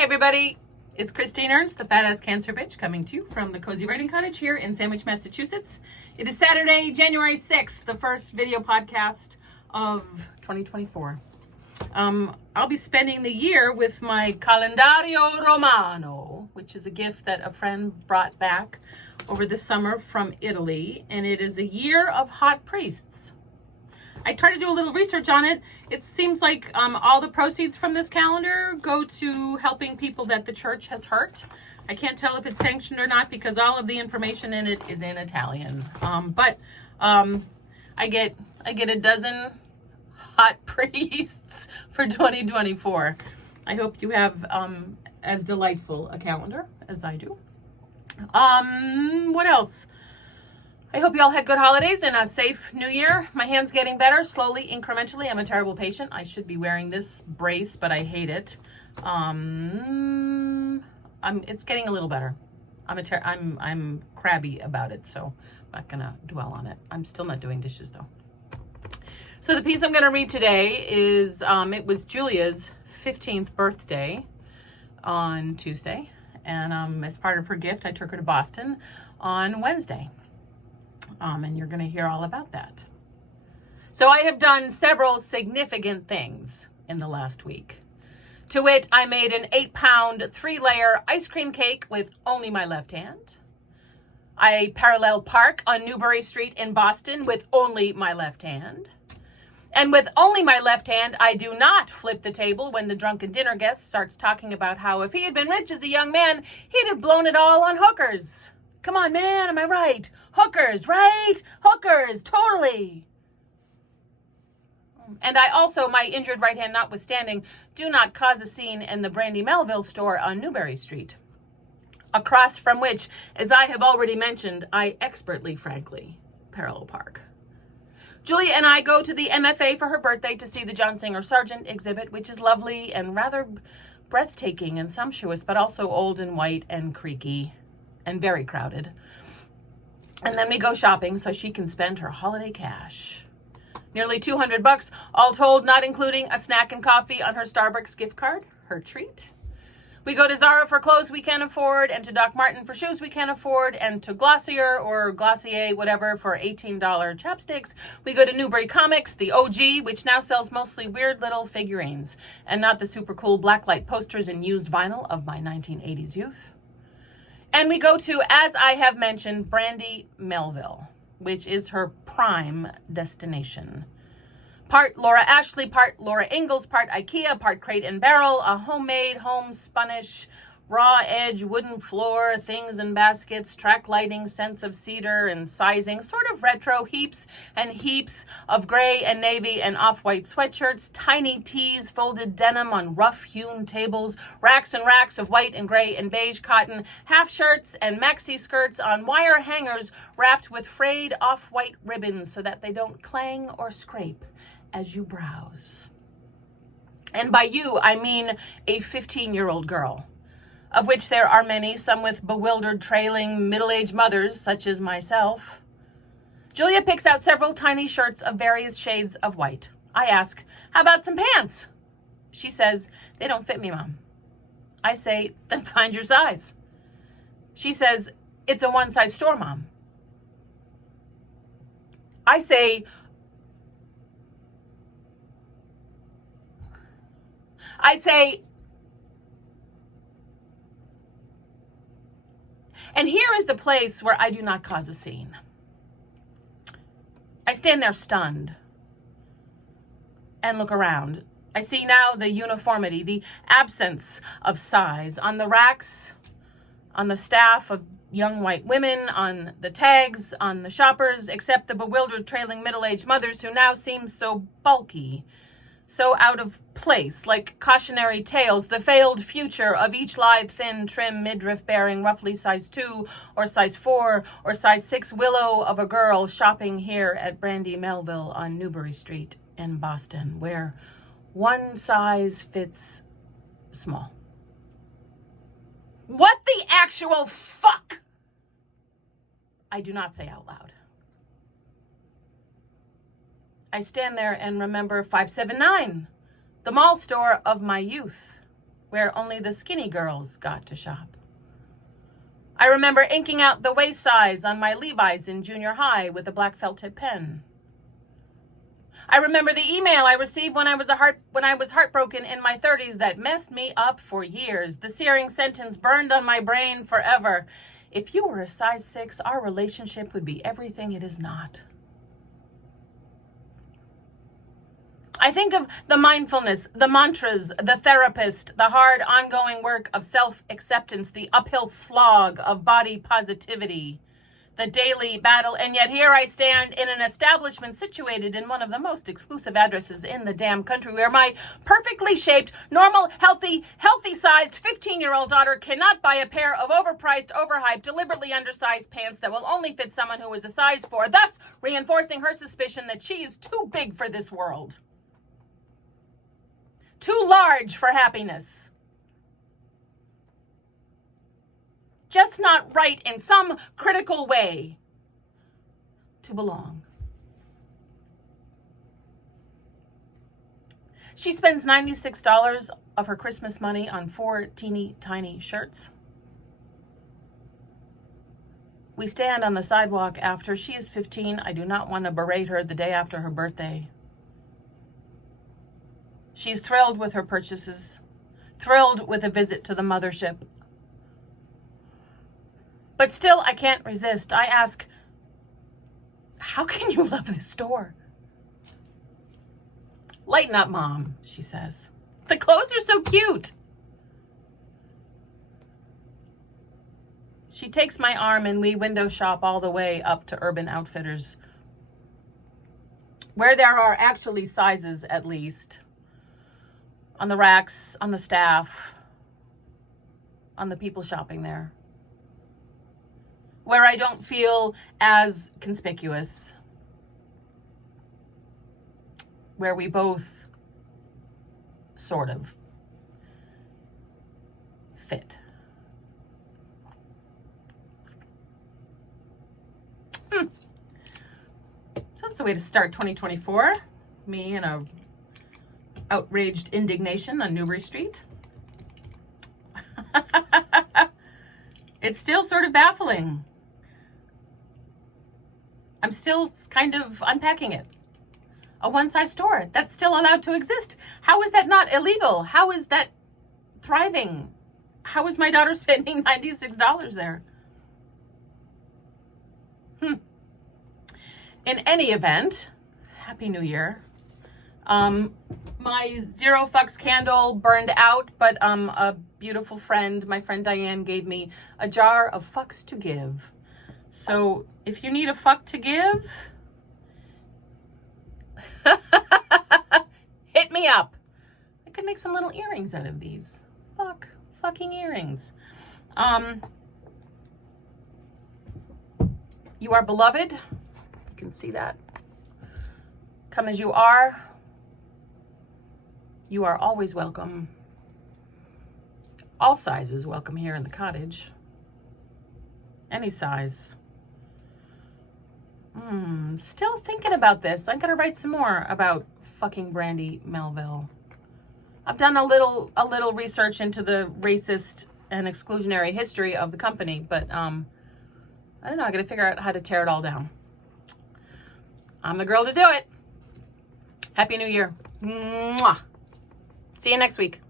Hey everybody, it's Christine Ernst, the Fat Ass Cancer Bitch, coming to you from the Cozy Writing Cottage here in Sandwich, Massachusetts. It is Saturday, January 6th, the first video podcast of 2024. I'll be spending the year with my Calendario Romano, which is a gift that a friend brought back over the summer from Italy, and it is a year of hot priests. I tried to do a little research on it. It seems like all the proceeds from this calendar go to helping people that the church has hurt. I can't tell if it's sanctioned or not because all of the information in it is in Italian. But I get a dozen hot priests for 2024. I hope you have as delightful a calendar as I do. What else? I hope you all had good holidays and a safe new year. My hand's getting better, slowly, incrementally. I'm a terrible patient. I should be wearing this brace, but I hate it. It's getting a little better. I'm crabby about it, so I'm not gonna dwell on it. I'm still not doing dishes though. So the piece I'm gonna read today is, it was Julia's 15th birthday on Tuesday. And as part of her gift, I took her to Boston on Wednesday. And you're going to hear all about that. So I have done several significant things in the last week. To wit, I made an 8-pound, 3-layer ice cream cake with only my left hand. I parallel park on Newbury Street in Boston with only my left hand. And with only my left hand, I do not flip the table when the drunken dinner guest starts talking about how if he had been rich as a young man, he'd have blown it all on hookers. Come on, man, am I right? Hookers, right? Hookers, totally. And I also, my injured right hand notwithstanding, do not cause a scene in the Brandy Melville store on Newbury Street, across from which, as I have already mentioned, I expertly, frankly, parallel park. Julia and I go to the MFA for her birthday to see the John Singer Sargent exhibit, which is lovely and rather breathtaking and sumptuous, but also old and white and creaky and very crowded. And then we go shopping so she can spend her holiday cash. Nearly $200, all told, not including a snack and coffee on her Starbucks gift card, her treat. We go to Zara for clothes we can't afford, and to Doc Martin for shoes we can't afford, and to Glossier or Glossier, whatever, for $18 chapsticks. We go to Newbury Comics, the OG, which now sells mostly weird little figurines, and not the super cool blacklight posters and used vinyl of my 1980s youth. And we go to, as I have mentioned, Brandy Melville, which is her prime destination. Part Laura Ashley, part Laura Ingalls, part IKEA, part Crate and Barrel, a homemade, home-spunish, raw edge, wooden floor, things in baskets, track lighting, scents of cedar and sizing, sort of retro, heaps and heaps of gray and navy and off-white sweatshirts, tiny tees, folded denim on rough-hewn tables, racks and racks of white and gray and beige cotton, half shirts and maxi skirts on wire hangers wrapped with frayed off-white ribbons so that they don't clang or scrape as you browse. And by you, I mean a 15-year-old girl, of which there are many, some with bewildered, trailing, middle-aged mothers, such as myself. Julia picks out several tiny shirts of various shades of white. I ask, how about some pants? She says, they don't fit me, Mom. I say, then find your size. She says, it's a one-size store, Mom. I say, and here is the place where I do not cause a scene. I stand there stunned and look around. I see now the uniformity, the absence of size on the racks, on the staff of young white women, on the tags, on the shoppers, except the bewildered, trailing, middle-aged mothers who now seem so bulky, so out of place, like cautionary tales, the failed future of each lithe, thin, trim, midriff-bearing, roughly size 2 or size 4 or size 6 willow of a girl shopping here at Brandy Melville on Newbury Street in Boston, where one size fits small. What the actual fuck? I do not say out loud. I stand there and remember 579, the mall store of my youth. where only the skinny girls got to shop. I remember inking out the waist size on my Levi's in junior high with a black felt tip pen. I remember the email I received when I was heartbroken in my 30s that messed me up for years. The searing sentence burned on my brain forever. If you were a size 6, our relationship would be everything it is not. I think of the mindfulness, the mantras, the therapist, the hard ongoing work of self-acceptance, the uphill slog of body positivity, the daily battle, and yet here I stand in an establishment situated in one of the most exclusive addresses in the damn country where my perfectly shaped, normal, healthy-sized 15-year-old daughter cannot buy a pair of overpriced, overhyped, deliberately undersized pants that will only fit someone who is a size 4, thus reinforcing her suspicion that she is too big for this world. Too large for happiness. Just not right in some critical way to belong. She spends $96 of her Christmas money on 4 teeny tiny shirts. We stand on the sidewalk after she is 15. I do not want to berate her the day after her birthday. She's thrilled with her purchases, thrilled with a visit to the mothership. But still, I can't resist. I ask, how can you love this store? Lighten up, Mom, she says. The clothes are so cute. She takes my arm and we window shop all the way up to Urban Outfitters, where there are actually sizes at least. On the racks, on the staff, on the people shopping there. Where I don't feel as conspicuous. Where we both sort of fit. So that's a way to start 2024. Me and a outraged indignation on Newbury Street. It's still sort of baffling. I'm still kind of unpacking it. A one-size store that's still allowed to exist. How is that not illegal? How is that thriving? How is my daughter spending $96 there? In any event, Happy New Year. My Zero Fucks candle burned out, but a beautiful friend, my friend Diane, gave me a jar of fucks to give. So if you need a fuck to give, hit me up. I could make some little earrings out of these. Fucking earrings. You are beloved. You can see that. Come as you are. You are always welcome. All sizes welcome here in the cottage. Any size. Still thinking about this. I'm gonna write some more about fucking Brandy Melville. I've done a little research into the racist and exclusionary history of the company, but I don't know. I gotta figure out how to tear it all down. I'm the girl to do it. Happy New Year. Mwah. See you next week.